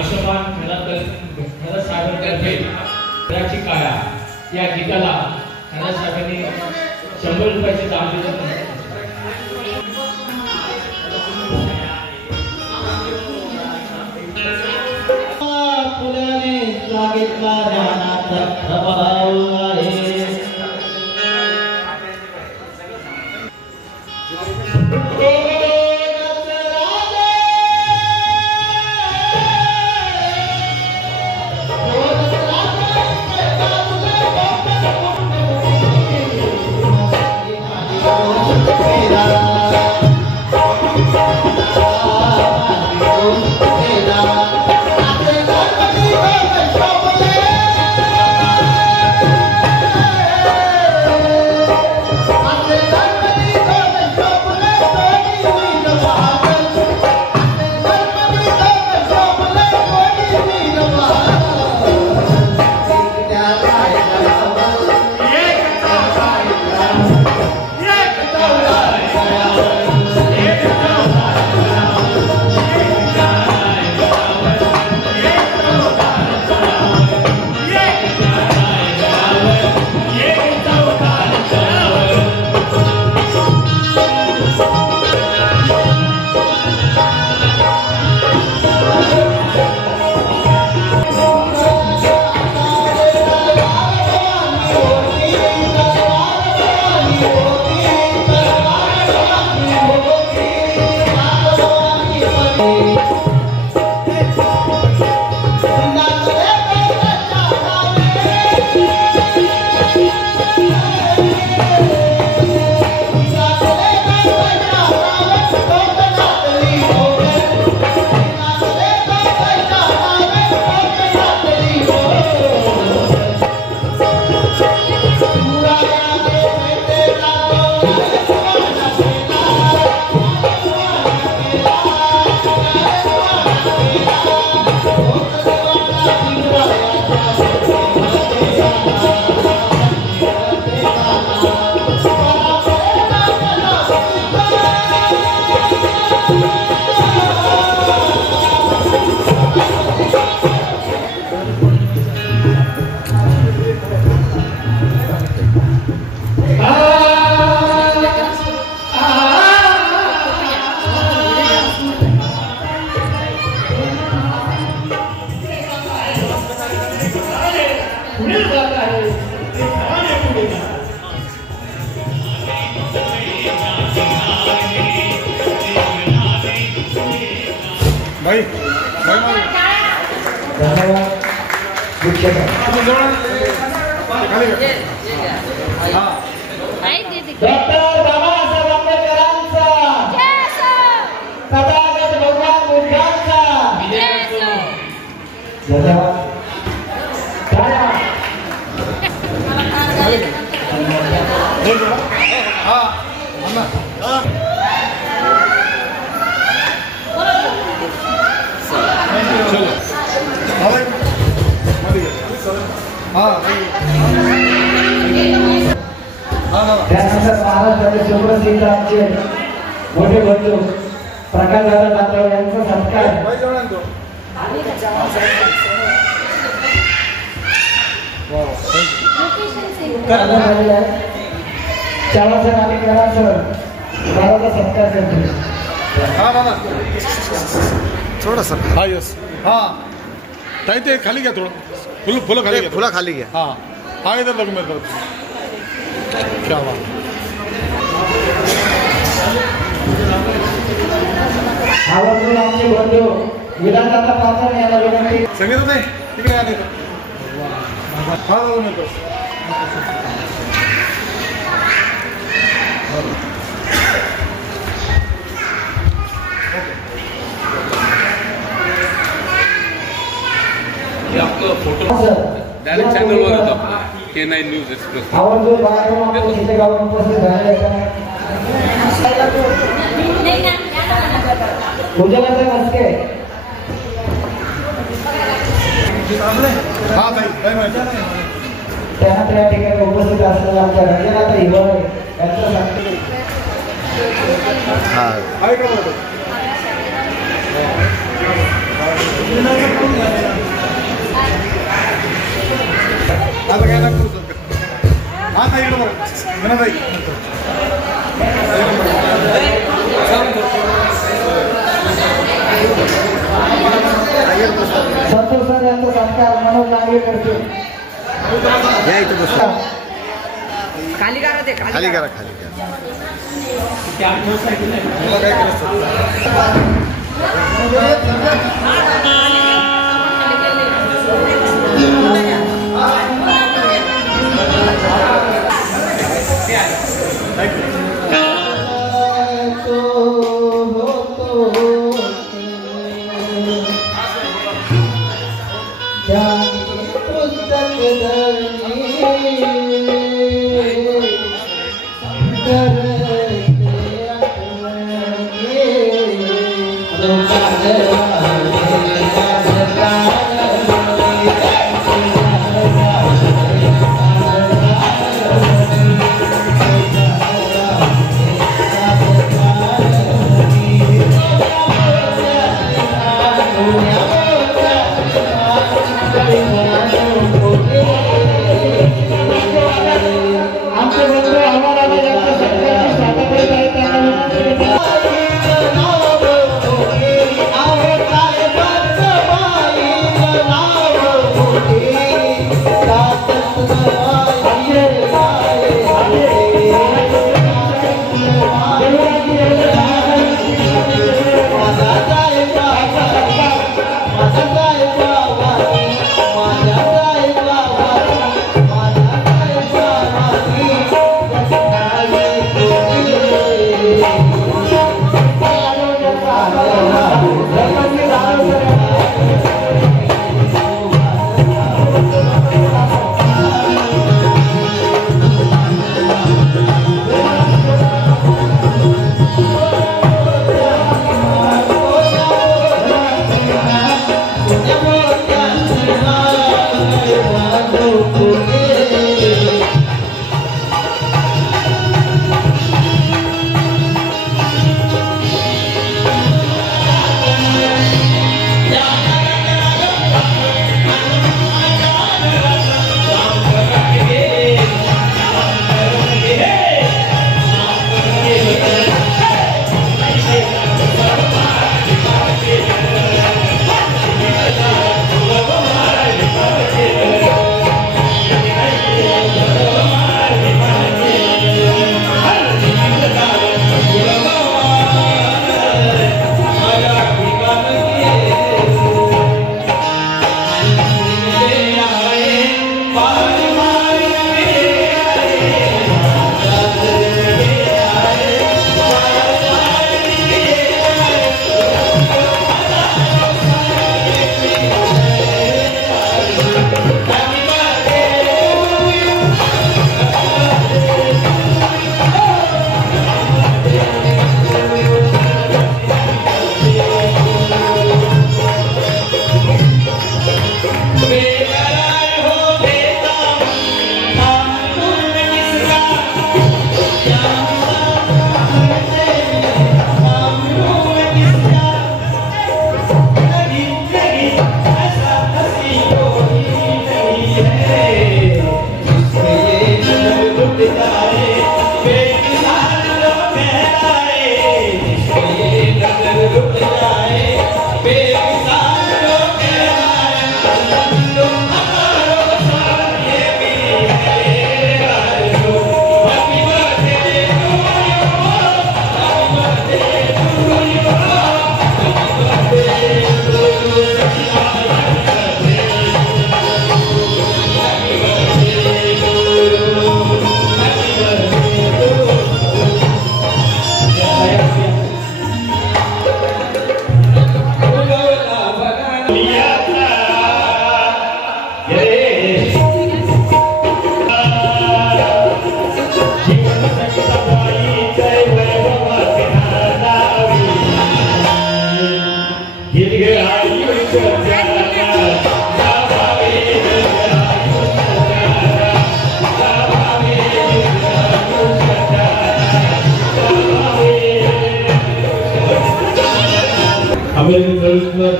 आयुष्यमान खरं साहेबांतर्फे घराची काया या गीताला खरं साहेबांनी 100 रुपयाची दान दिलं. फुलाने सांगितला ज्ञानाचा प्रभाव आहे. भाई डॉक्टर बाबासाहेब आंबेडकरांचा तथागत भगवान बुद्धांचा त्यानंतर महाराष्ट्राचे सुप्रसिद्ध आमचे मोठे बंधू प्रकाशदादा तांदळ यांचा सत्कार चालासर आणि करासर बाबाचा सत्कार करतो. थोड़ा सर. हाँ यस. हाँ ताई ते खाली घ्या थोडं. फुलं खाली घ्या. फुलं खाली घ्या. हाँ हाँ इधर लगो मेरे तरफ. क्या बात. आवर्जून आमचे बंधू विधानदाता पात्र याला विनंती. संगीत नाही तिकडे आले तर. हाँ लगो मेरे तरफ. आपलं फोटो डायरेक्ट चॅनलवर येतो आपला K9 न्यूज एक्सप्रेस. आवर्जून बाळासाहेब इथे गावात उपस्थित झाले. उज्ज्वलाचा मस्के. हाँ ताई माहिती. त्यांना त्या ठिकाणी उपस्थित असलेल्या आमच्या रंजनाताई हिवाळे यांचा हाँ आहे का बरोबर. इकडे बघा गणाताई संतोष सर यांचा सत्कार मनोज लांगरे करते. खाली करा ते खाली करा ते आठ सायकल आहे. मला काय करायचं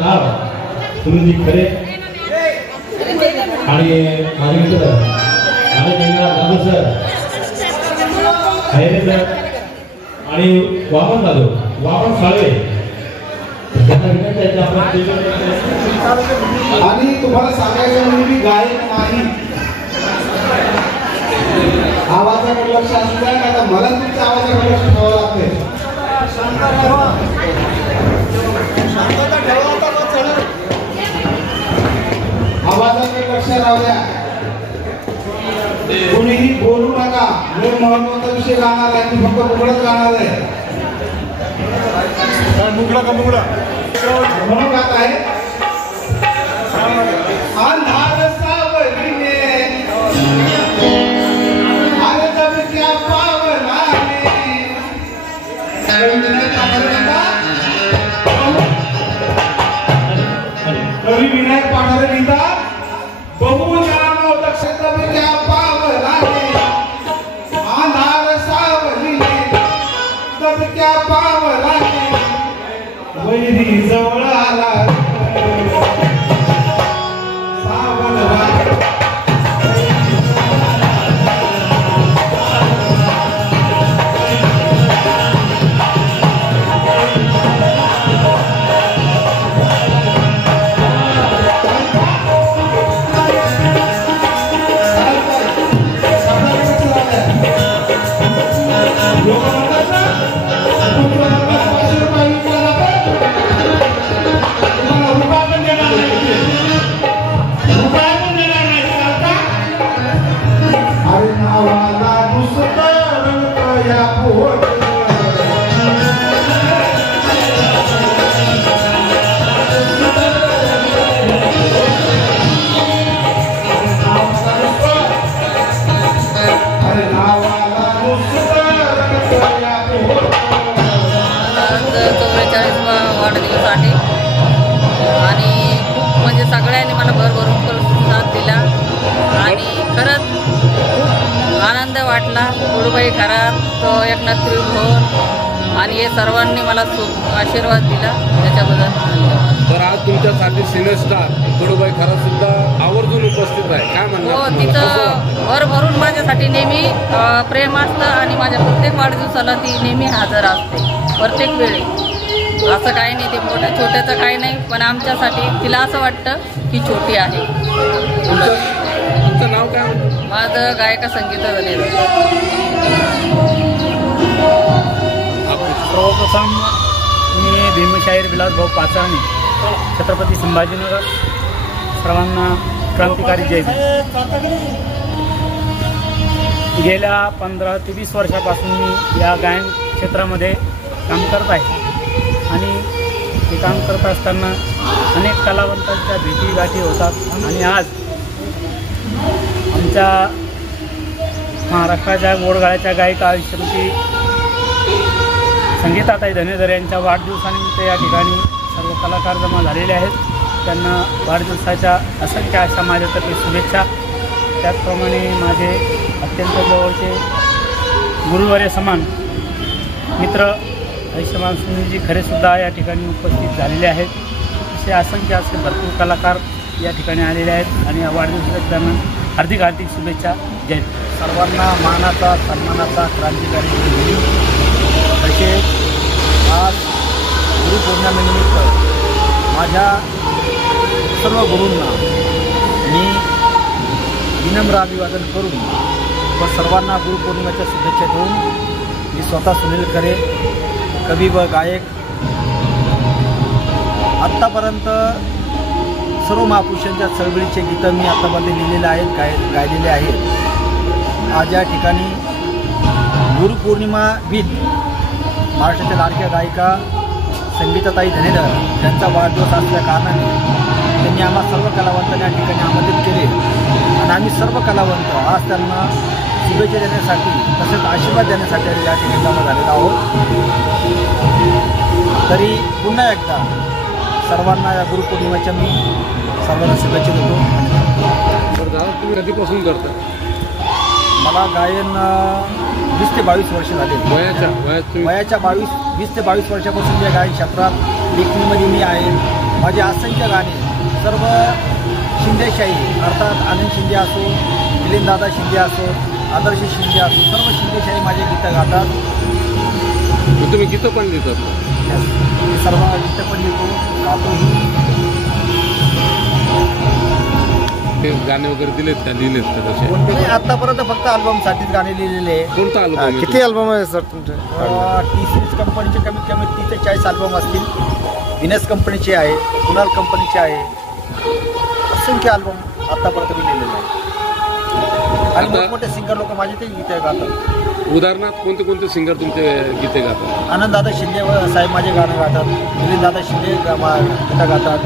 नाव सुरुजी खरे आणि माझे मित्र सर आणि वामन जाधव वामन साळवे आणि तुम्हाला सांगायचं म्हणजे मी गायक नाही आवाजाकडे लक्ष असू द्या आता मला तुमच्या आवाजाकडे लक्ष ठेवावं लागतंय आवाजाकडे लक्ष राहू द्या कोणीही बोलू नका लय महत्वाचा विषय गाणार आहे मी फक्त मुगळच गाणार आहे मुगडा का मुगडा म्हणून गात आहे अंधार सावलीने अरे जब क्या पावला कवी विनायक पाठारे लिहितात बहु जनानो दक्ष जब क्या पावला अंधार सावलीने जब क्या पावला वैरी जवळ आला सावलवा सगळ्यांनी मला भरभरून प्रतिसाद दिला आणि खरंच खूप आनंद वाटला गुरुबाई खरात तो एकनाथ त्रिभुवन आणि हे सर्वांनी मला आशीर्वाद दिला त्याच्याबद्दल धन्यवाद. तर आज तुमच्यासाठी सिनेस्टार गुरुबाई खरात सुद्धा आवर्जून उपस्थित आहे काय म्हणणार? हो तिचं भरभरून माझ्यासाठी नेहमी प्रेम असतं आणि माझ्या प्रत्येक वाढदिवसाला ती नेहमी हजर असते प्रत्येक वेळी. असं काही नाही ते मोठ्या छोट्याचं काही नाही पण आमच्यासाठी तिला असं वाटतं की छोटी आहे. तुमचं नाव काय? माझं गायिका संगीता धनेर. सर्वप्रथम मी भीमशाहीर विलास भाऊ पाचारणे छत्रपती संभाजीनगर सर्वांना क्रांतिकारी जय भीम. गेल्या 15 ते 20 वर्षापासून मी या गायन क्षेत्रामध्ये काम करत आहे आणि हे काम करत असताना अनेक कलावंतांच्या भेटीगाठी होतात आणि आज आमच्या महाराष्ट्राच्या गोडगाळ्याच्या गायिका श्रीमती संगीताताई धनेधर यांच्या वाढदिवसानिमित्त या ठिकाणी सर्व कलाकार जमा झालेले आहेत. त्यांना वाढदिवसाच्या असंख्य अशा माझ्यातर्फे शुभेच्छा. त्याचप्रमाणे माझे अत्यंत जवळचे गुरुवर्य समान मित्र आयुष्यमान सुनीलजी खरेसुद्धा या ठिकाणी उपस्थित झालेले आहेत. असे असंख्य असे भरपूर कलाकार या ठिकाणी आलेले आहेत आणि या वाढदिवसाच्या त्यांना हार्दिक हार्दिक शुभेच्छा. जय. सर्वांना मानाचा सन्मानाचा क्रांतिकारी तसेच आज गुरुपौर्णिमेनिमित्त माझ्या सर्व गुरूंना मी विनम्र अभिवादन करून व सर्वांना गुरुपौर्णिमेच्या शुभेच्छा देऊन मी स्वतः सुनील खरे कवी व गायक आत्तापर्यंत सर्व महापुरुषांच्या चळवळीचे गीतं मी आत्तामध्ये लिहिलेले आहेत गायलेले आहेत. आज या ठिकाणी गुरुपौर्णिमा विथ महाराष्ट्राच्या लाडक्या गायिका संगीताताई धनेधर यांचा वाढदिवस असल्या कारणाने त्यांनी आम्हा सर्व कलावंतांना या ठिकाणी आमंत्रित केले आणि आम्ही सर्व कलावंत आज त्यांना शुभेच्छा देण्यासाठी तसेच आशीर्वाद देण्यासाठी या ठिकाणी जमा झालेलो आहोत. तरी पुन्हा एकदा सर्वांना या गुरुपौर्णिमेच्या मी सर्वांना शुभेच्छा देतो. तर दादा तुम्ही कधीपासून करता? मला गायन 20 ते 22 वर्ष झाले. वयाच्या 20 ते 22 वर्षापासून या गायन क्षेत्रात लेखणीमध्ये मी आहे. माझे असंख्य गाणे सर्व शिंदेशाही अर्थात आनंद शिंदे असो, मिलिंददादा शिंदे असो, आदर्श शिंदे असो, सर्व शिंदेशाही माझे गीतं गातात. तुम्ही गीतं पण लिहितात? मी सर्व गीतं पण लिहितो, गातोही. ते गाणे वगैरे दिलेत का, लिहिलेत का तसे? आतापर्यंत फक्त अल्बमसाठीच गाणे लिहिलेले आहे. कोणता अल्बम? किती अल्बम आहे सर तुमचे? टी सिरीज कंपनीचे कमीत कमी 30 ते 40 अल्बम असतील. विनेस कंपनीचे आहे, कुणाल कंपनीचे आहे, असंख्य अल्बम आतापर्यंत मी लिहिलेले आहे. आणि मोठमोठे सिंगर लोक माझे ते गीते गातात. उदाहरणार्थ कोणते कोणते सिंगर तुमचे गीते गातात? आनंददादा शिंदे साहेब माझे गाणं गातात, मिलिंददादा शिंदे गीतं गातात,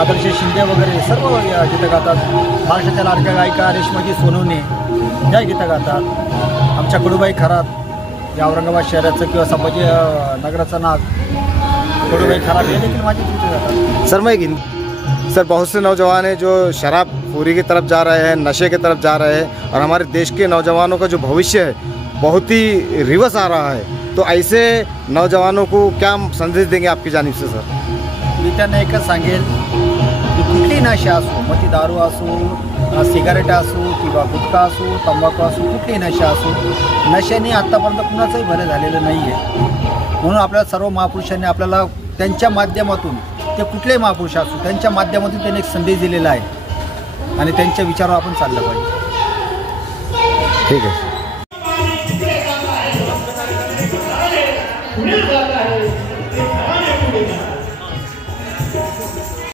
आदर्श शिंदे वगैरे सर्व गीतं गातात. महाराष्ट्राच्या लाडक्या गायिका रेश्माजी सोनवणे या गीतं गातात. आमच्या कडूबाई खरात या औरंगाबाद शहराचं किंवा संभाजी नगराचं नाव कडूबाई खरात हे देखील माझे गीतं गातात. सर सर बहुत से नौजवान हैं जो शराब खोरी की तरफ जा रहे हैं, नशे की तरफ जा रहे हैं और हमारे देश के नौजवानों का जो भविष्य है बहुत ही रिवर्स आ रहा है. तो ऐसे नौजवानों को क्या संदेश देंगे आपकी जानिब से सर? मी त्यांना एकच सांगेल की कुठलीही नशा असो, मग ती दारू असो, सिगारेट असो किंवा गुटखा असो, तंबाखू असो, कुठलीही नशा असो, नशेने आत्तापर्यंत कुणाचंही भलं झालेलं नाही आहे. म्हणून आपल्या सर्व महापुरुषांनी आपल्याला त्यांच्या माध्यमातून, ते कुठलेही महापुरुष असो, त्यांच्या माध्यमातून त्यांनी एक संदेश दिलेला आहे आणि त्यांच्या विचारावर आपण चाललं पाहिजे. ठीक आहे. पुढे जात आहे,